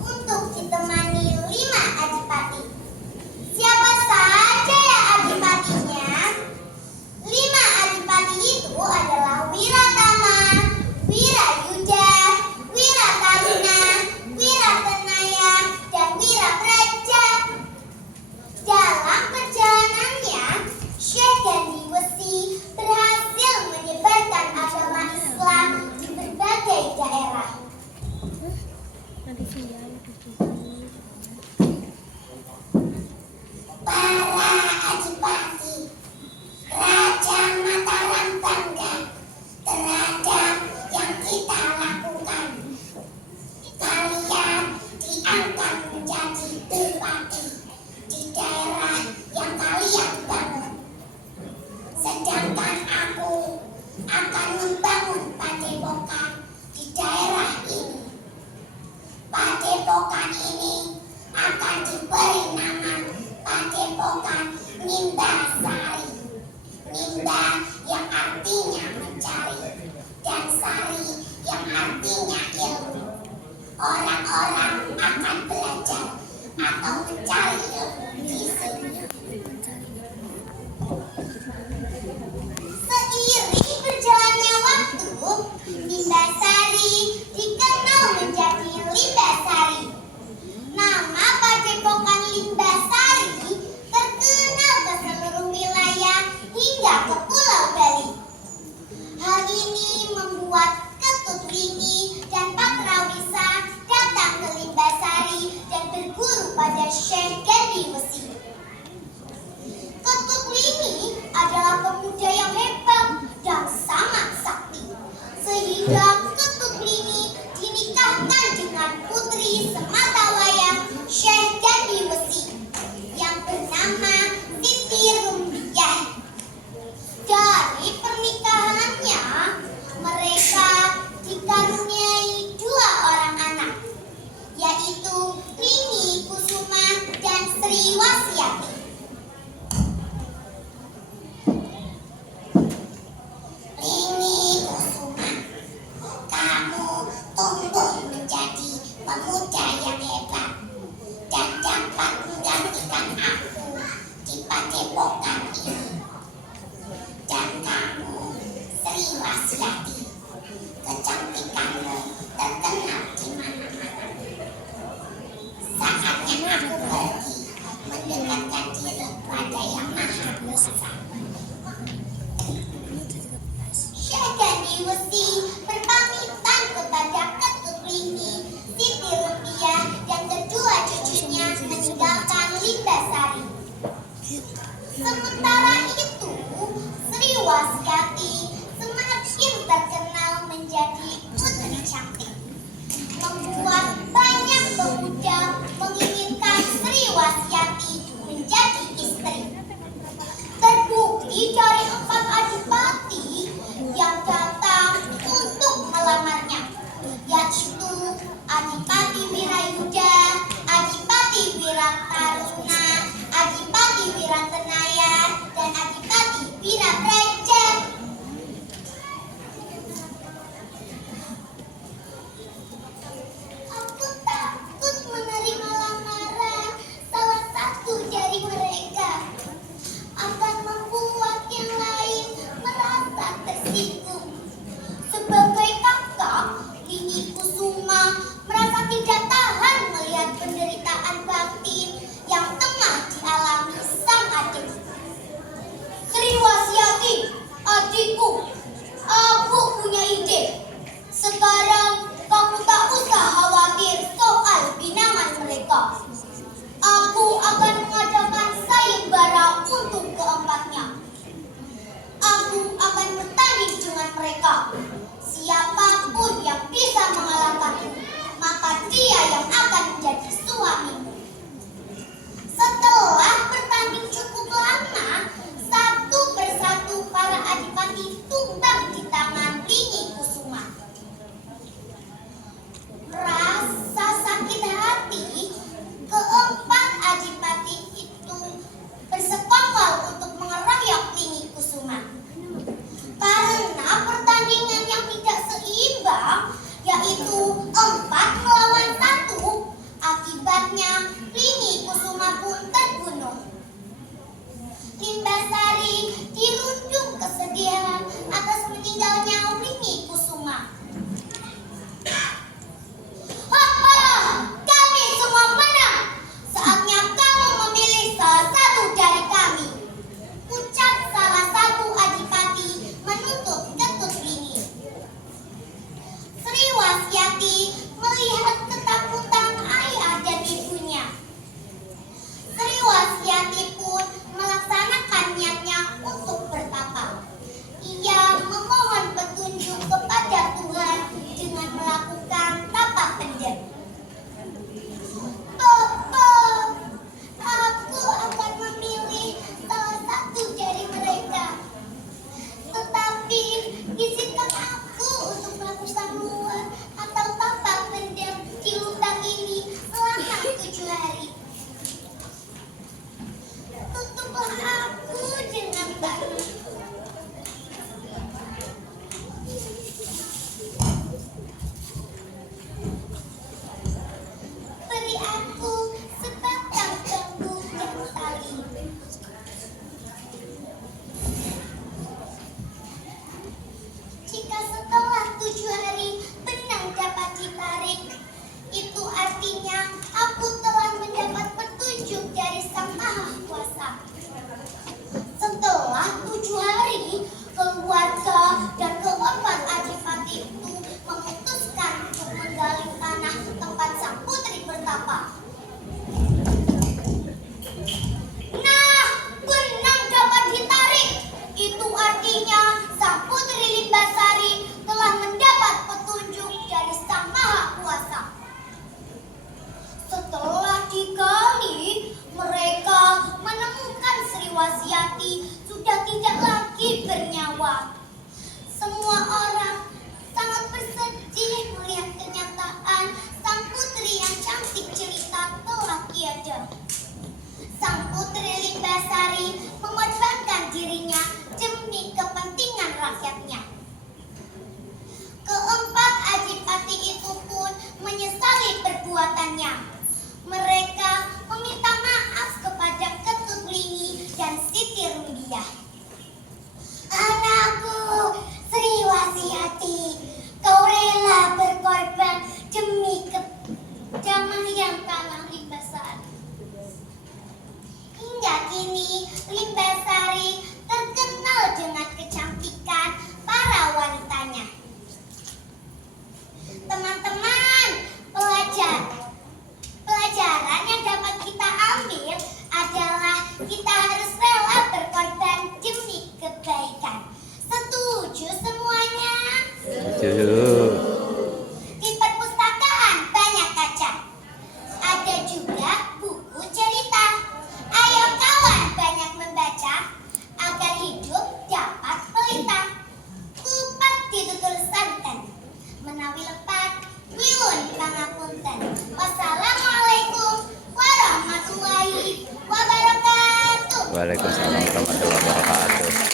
untuk ditemani 5 adipati. Siapa saja yang adipatinya? 5 adipati itu adalah Wiratama, Wirayuda, Wirataruna, Wiratenaya, dan Wirapraja. Dalam perjalanannya, Syekh Gandhi Wesi berhasil menyebarkan agama Islam di berbagai daerah. Para adipati, Raja Mataram bangga terhadap yang kita lakukan. Kalian diangkat menjadi bupati di daerah yang kalian bangun. Sedangkan aku akan membangun padepokan di daerah ini. Padepokan ini akan diberi nama Padepokan Nimbasari. Nimba yang artinya mencari, dan sari yang artinya ilmu. Orang-orang akan belajar atau mencari ilmu di sini. Seiring berjalannya waktu, Nimbasari dikenal menjadi Limbasari. Nama Padepokan Limbasari terkenal ke seluruh wilayah hingga ke Pulau Bali. Hal ini membuat Ketut Ringi dan Patrawisa datang ke Limbasari dan berguru pada Syekh Gandhi Wesi. Ketut Ringi adalah pemuda yang hebat dan sangat sakti, sehingga Ketut Ringi dinikahkan dengan putri sematawayang Syekh Gandhi Wesi yang bernama Siti Rumbiyah. Dari pernikahannya, mereka dikaruniai 2 orang anak, yaitu Ringi Kusuma dan Sri Wasyati. Ringi Kusuma, kamu tumbuh menjadi pemuda yang hebat dan dapat menggantikan aku di padepokan ini. Dan kamu, Sri Wasyati, kecantikanmu terkenal di mana-mana. Saatnya aku pergi mendekatkan diri pada Yang Maha Kuasa. Syekh Gandhi Wesi berpamitan kepada Ketut Ringi, Siti Rumbiyah, asik cerita telah tiada. Sang putri Limbasari mengorbankan dirinya demi kepentingan rakyatnya. Keempat adipati itu pun menyesali perbuatannya. Mereka meminta maaf kepada Ketut Blingi dan Siti Rumbia. Anakku, Sri Wasiati, kau rela berkorban demi kedamaian tanah Limbasari. Hingga kini Limbasari terkenal dengan kecantikan para wanitanya. Teman-teman, pelajaran yang dapat kita ambil adalah kita harus rela berkorban demi kebaikan. Setuju semuanya? Setuju. Di perpustakaan banyak kaca. Ada juga buku cerita. Ayo kawan banyak membaca agar hidup dapat pelita. Kupat ditutul santen, menawi lepat nyuwun pangapunten. Wassalamualaikum warahmatullahi wabarakatuh. Waalaikumsalam warahmatullahi wabarakatuh.